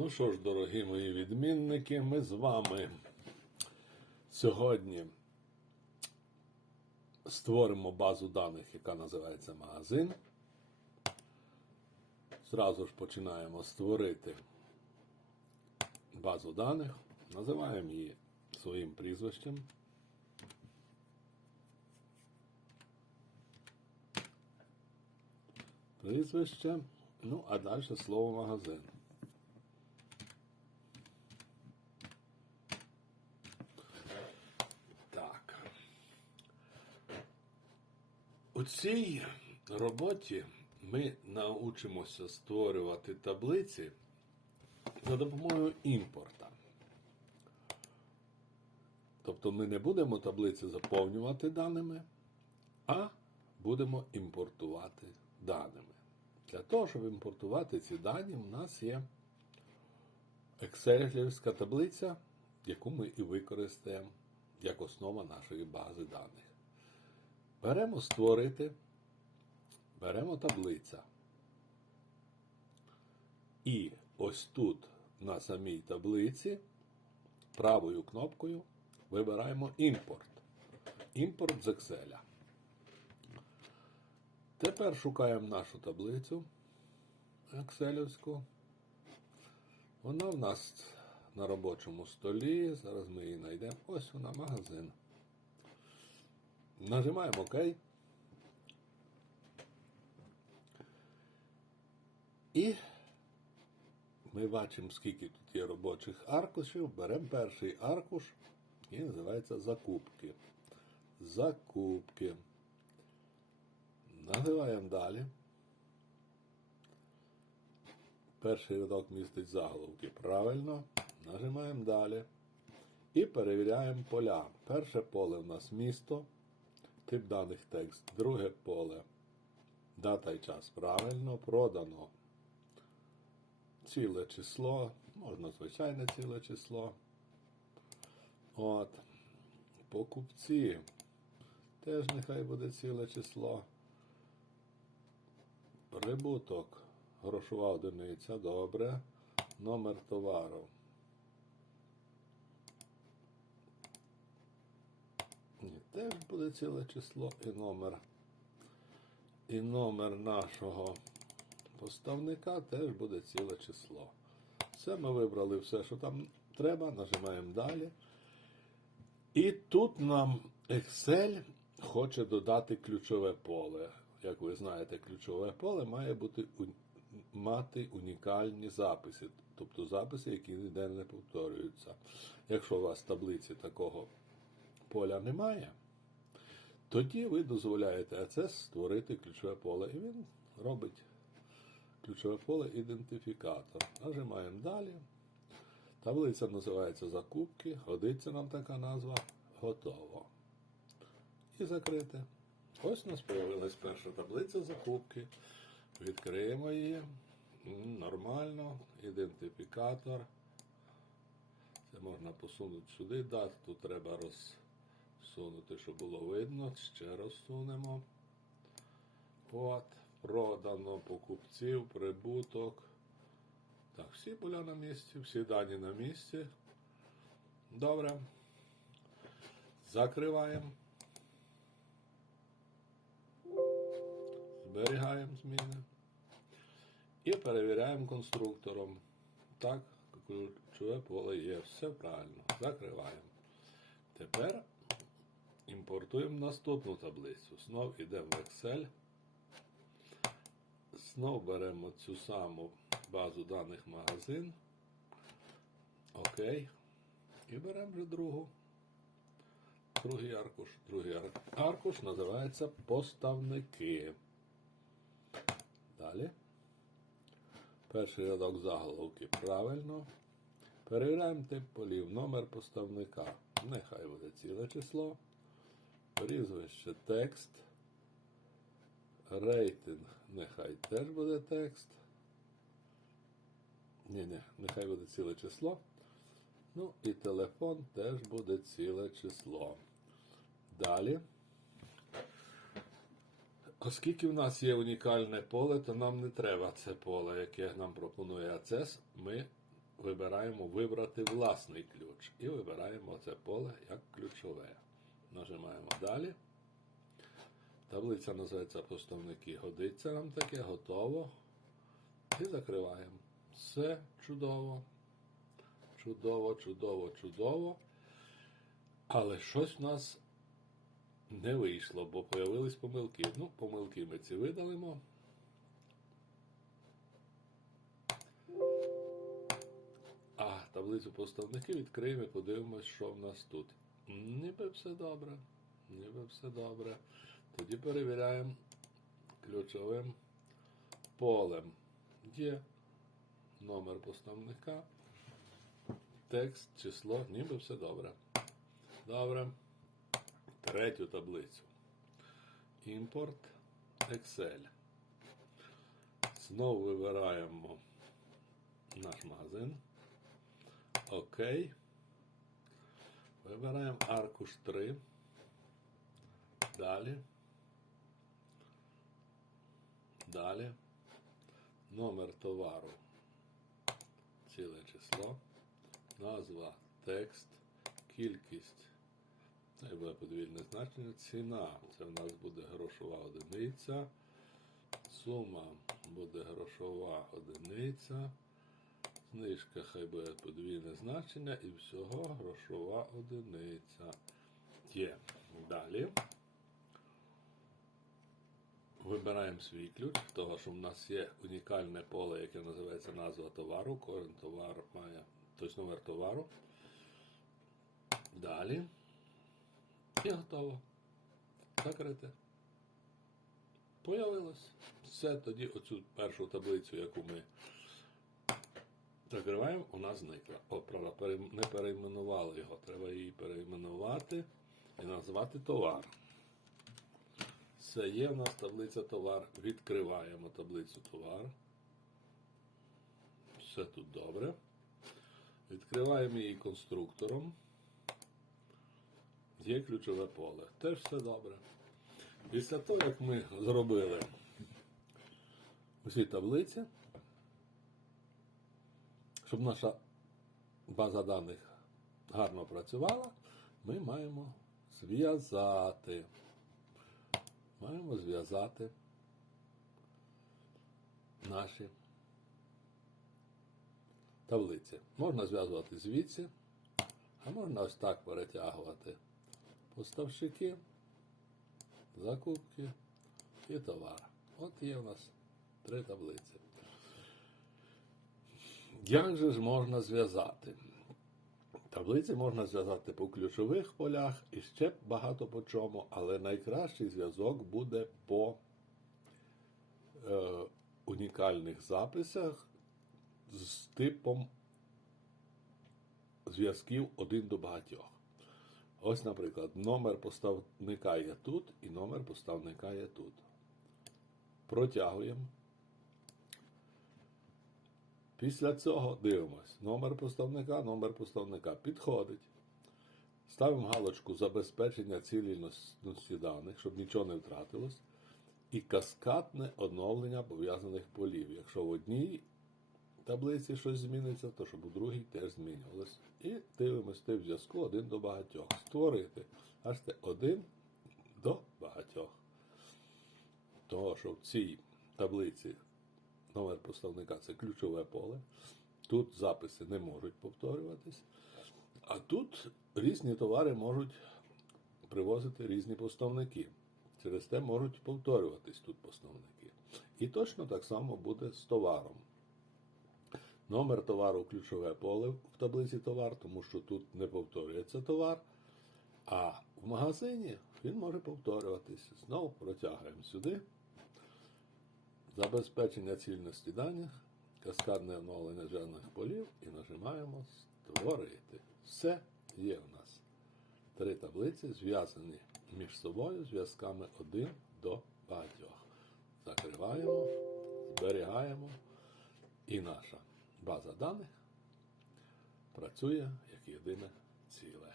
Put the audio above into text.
Ну що ж, дорогі мої відмінники, ми з вами сьогодні створимо базу даних, яка називається магазин. Зразу ж починаємо створити базу даних, називаємо її своїм прізвищем. Прізвище, ну а далі слово магазин. Так. У цій роботі ми научимося створювати таблиці за допомогою імпорта. Тобто ми не будемо таблиці заповнювати даними, а будемо імпортувати даними. Для того, щоб імпортувати ці дані, у нас є Excelівська таблиця, яку ми і використаємо як основа нашої бази даних. Беремо створити, беремо таблиця. І ось тут на самій таблиці правою кнопкою вибираємо імпорт. Імпорт з Excel. Тепер шукаємо нашу таблицю Excelівську. Вона в нас на робочому столі. Зараз ми її знайдемо. Ось вона, магазин. Нажимаємо ОК. І ми бачимо, скільки тут є робочих аркушів. Беремо перший аркуш і називається закупки. Закупки. Називаємо далі. Перший рядок містить заголовки. Правильно. Нажимаємо далі. І перевіряємо поля. Перше поле в нас місто. Тип даних текст. Друге поле. Дата і час. Правильно. Продано. Ціле число. Можна звичайне ціле число. От. Покупці. Теж нехай буде ціле число. Прибуток. Грошова одиниця. Добре. Номер товару. Ні, теж буде ціле число і номер. І номер нашого поставника теж буде ціле число. Все, ми вибрали все, що там треба, нажимаємо далі. І тут нам Excel хоче додати ключове поле. Як ви знаєте, ключове поле має бути мати унікальні записи, тобто записи, які ніде не повторюються. Якщо у вас в таблиці такого поля немає, тоді ви дозволяєте ACS створити ключове поле. І він робить ключове поле ідентифікатор. Нажимаємо далі. Таблиця називається закупки. Годиться нам така назва. Готово. І закрити. Ось у нас з'явилась перша таблиця закупки. Відкриємо її. Нормально. Ідентифікатор. Це можна посунути сюди, дату треба розсунути, щоб було видно. Ще розсунемо. От, продано покупців, прибуток. Так, всі поля на місці, всі дані на місці. Добре. Закриваємо. Зберігаємо зміни. І перевіряємо конструктором. Так, ключове поле є. Все правильно. Закриваємо. Тепер імпортуємо наступну таблицю. Знов йдемо в Excel. Знов беремо цю саму базу даних магазин. Окей. І беремо вже другу. Другий аркуш. Другий аркуш називається поставники. Далі. Перший рядок заголовки правильно. Перевіряємо тип полів, номер поставника. Нехай буде ціле число. Прізвище текст. Рейтинг нехай теж буде текст. Ні, ні, нехай буде ціле число. Ну і телефон теж буде ціле число. Далі. Оскільки в нас є унікальне поле, то нам не треба це поле, яке нам пропонує ACES. Ми вибираємо вибрати власний ключ. І вибираємо це поле як ключове. Нажимаємо далі. Таблиця називається поставники. Годиться нам таке, готово. І закриваємо. Все чудово. Чудово, чудово, чудово. Але щось в нас не вийшло, бо появились помилки. Ну, помилки ми ці видалимо. А таблицю поставників відкриємо і подивимось, що в нас тут. Ніби все добре. Ніби все добре. Тоді перевіряємо ключовим полем. Є номер поставника, текст, число, ніби все добре. Добре. Третю таблицю. Імпорт Excel. Знову вибираємо наш магазин. Окей. Вибираємо аркуш 3. Далі. Далі. Номер товару. Ціле число. Назва, текст, кількість. Це буде подвійне значення. Ціна. Це в нас буде грошова одиниця. Сума буде грошова одиниця. Знижка хай буде подвійне значення і всього грошова одиниця. Є. Далі. Вибираємо свій ключ, того, що в нас є унікальне поле, яке називається назва товару. Кожен товар має тобто номер товару. Далі. І готово. Закрити. Появилось. Все, тоді оцю першу таблицю, яку ми закриваємо, нас зникла. О, правда, не перейменували його. Треба її перейменувати і назвати товар. Все є у нас таблиця товар. Відкриваємо таблицю товар. Все тут добре. Відкриваємо її конструктором. Є ключове поле. Теж все добре. Після того, як ми зробили усі таблиці, щоб наша база даних гарно працювала, ми маємо зв'язати. Маємо зв'язати наші таблиці. Можна зв'язувати звідси, а можна ось так перетягувати поставщики, закупки і товар. От є у нас три таблиці. Як же ж можна зв'язати? Таблиці можна зв'язати по ключових полях і ще багато по чому, але найкращий зв'язок буде по е, унікальних записах з типом зв'язків один до багатьох. Ось, наприклад, номер поставника є тут і номер поставника є тут. Протягуємо. Після цього дивимось. Номер поставника, номер поставника підходить. Ставимо галочку забезпечення цілісності даних, щоб нічого не втратилось. І каскадне оновлення пов'язаних полів. Якщо в одній таблиці щось зміниться, то щоб у другій теж змінювалось. І дивимось тип зв'язку один до багатьох. Створити. Аж це один до багатьох. Того, що в цій таблиці номер поставника це ключове поле. Тут записи не можуть повторюватись. А тут різні товари можуть привозити різні поставники. Через те можуть повторюватись тут поставники. І точно так само буде з товаром. Номер товару ключове поле в таблиці товар, тому що тут не повторюється товар. А в магазині він може повторюватись. Знову протягуємо сюди. Забезпечення цільності даних, каскадне оновлення зв'язаних полів і нажимаємо Створити. Все є у нас. Три таблиці зв'язані між собою зв'язками один до багатьох. Закриваємо, зберігаємо, і наша база даних працює як єдине ціле.